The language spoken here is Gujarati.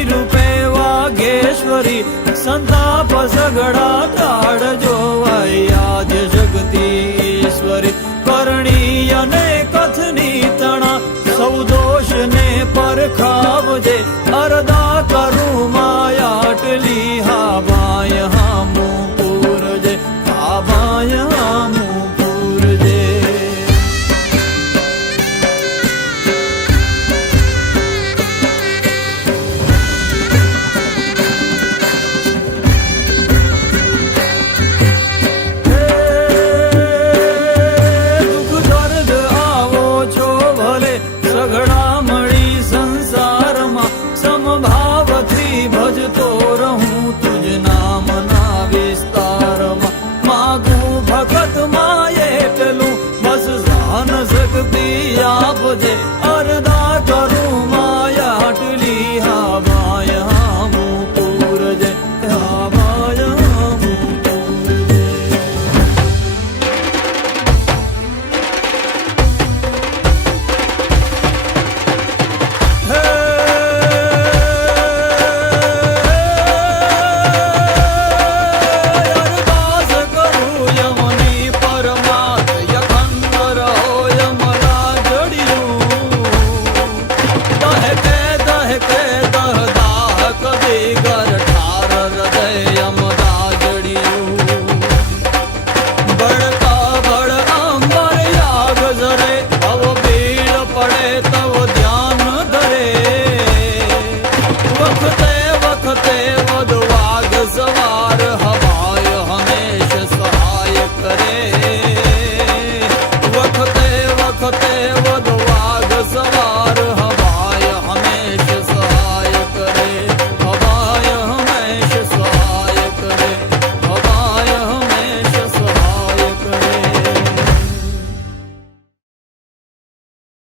ગૌરી રૂપે વાઘેશ્વરી સંતાપ સગડા તાળ જોવાઈ. આજ જગતીશ્વરી કરણી અને કથની તણા. સૌ દોષને પરખાવજે અરદા বোঝে